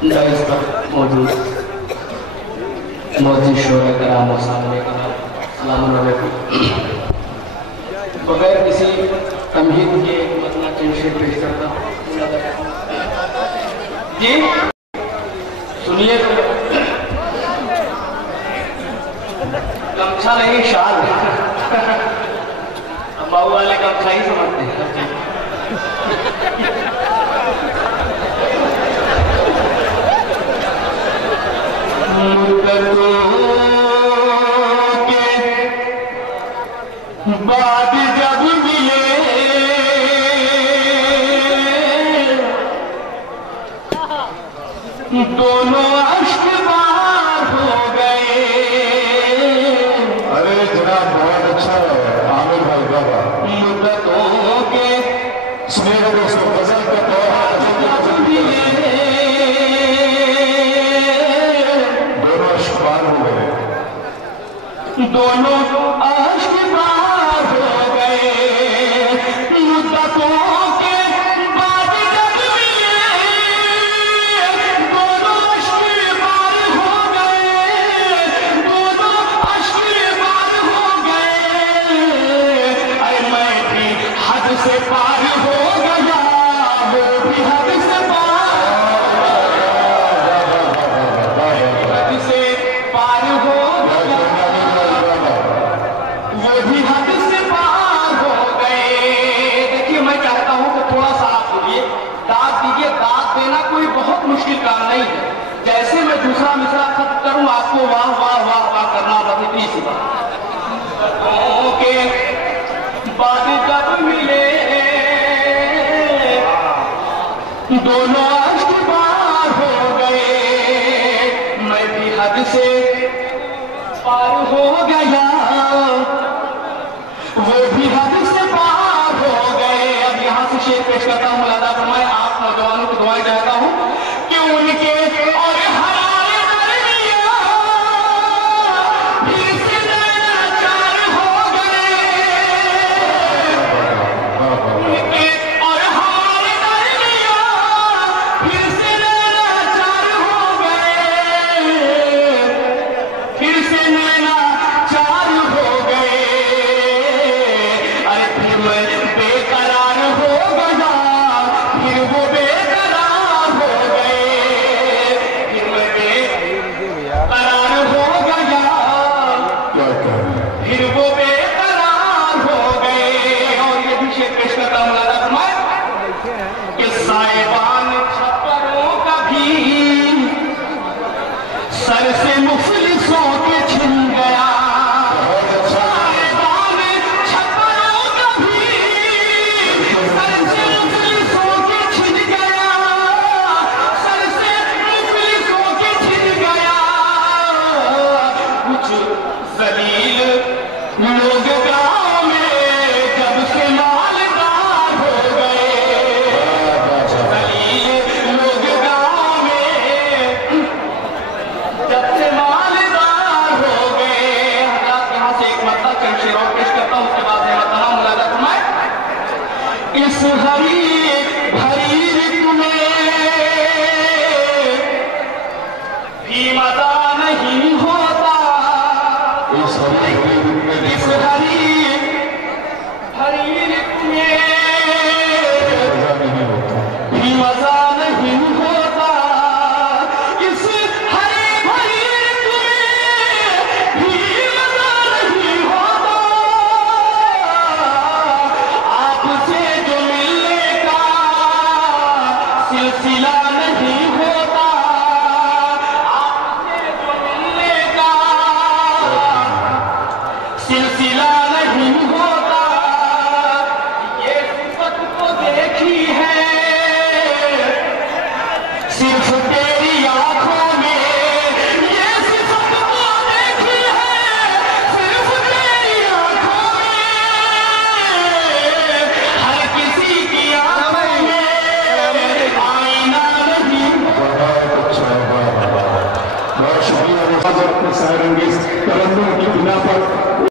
Dice पर मौजूद मौजूद शोरे कराम और सामने कराम सलाम अलैकुम। बगैर किसी तमहीद के मसला चेंज पेश करता हूँ जी, सुनिए तो। गमछा नहीं शाल, अम्बाऊ वाले गमछा ही समझते हैं। बाद जब मिले दोनों अश्क बार हो गए। अरे जनाब बहुत अच्छा आमिर भाई बाबा मुद्दतों के सुनिएगा दोस्तों, गजल का जब मिले दोनों अश्क पार हो गए, दोनों अश्क पार हो गए। मुद्दतों के बाद जब मिले दोनों अश्क पार हो गए, दोनों अश्क पार हो गए। अरे मैं भी हद से पार हो गया, वो भी हद से पार, हद से पार हो गया, वो भी हद से पार हो गए। देखिए मैं चाहता हूं कि थोड़ा सा आप सुनिए, दाद दीजिए। दाद देना कोई बहुत मुश्किल काम नहीं है। जैसे मैं दूसरा मिसरा खत्म करूं आपको वाह वाह वाह वाह करना बस इतनी सी बात। के बाद जब मिले दोनों अश्क पार हो गए, मैं भी हद से पार हो गया, वो भी हद से पार हो गए। अब यहाँ से शेर पेश करता हूँ, मुलादा फरमाए। आप नौजवानों को दुआएं चाहता हूँ कि उनके और हमारे दरमियां फिर से नैनाचार हो गए। उनके और हमारे दरमियां फिर से नैनाचार हो गए, फिर से नैनाचार हो गए। अरे फिर मैं बेकरार हो गया, फिर वो बेकरार हो गए, फिर मैं बेकरार हो गया, क्या करें? फिर वो बेकरार हो गए। और ये भी शेर पेश करता हूँ, मुलादा फरमाए कि साहिबान छप्परों का भी सर से मुफलिसों के छिन गया। साहिबान छप्परों का भी सर से मुफलिसों के छिन गया, सर से मुफलिसों के छिन गया। कुछ जलील लोग गाँव में जब से मालदार हो गए, जलील लोग गाँव में जब से मालदार हो गए। हज़रात यहाँ से एक मतलब चंद शेर और पेश करता हूँ, उसके बाद मैं बताना मुलादा फरमाए। इस हरी भरी ऋतु में भी मजा नहीं होता, इस हरी इस हरी भरी ऋतु में नहीं होता, भी मजा नहीं होता, इस हरी भरी ऋतु में भी मजा नहीं होता। आपसे जो मिलने का सिलसिला नहीं होता, आपसे जो मिलने का सिलसिला नहीं होता। ये सिफत तो देखी है सिर्फ तेरी आंखों में, ये सिफत तो देखी है सिर्फ तेरी आंखों में। हर किसी की आंखों में आईना नहीं होता। बहुत अच्छा, बहुत शुक्रिया। अपने सारंगी तरन्नुम की बिना पर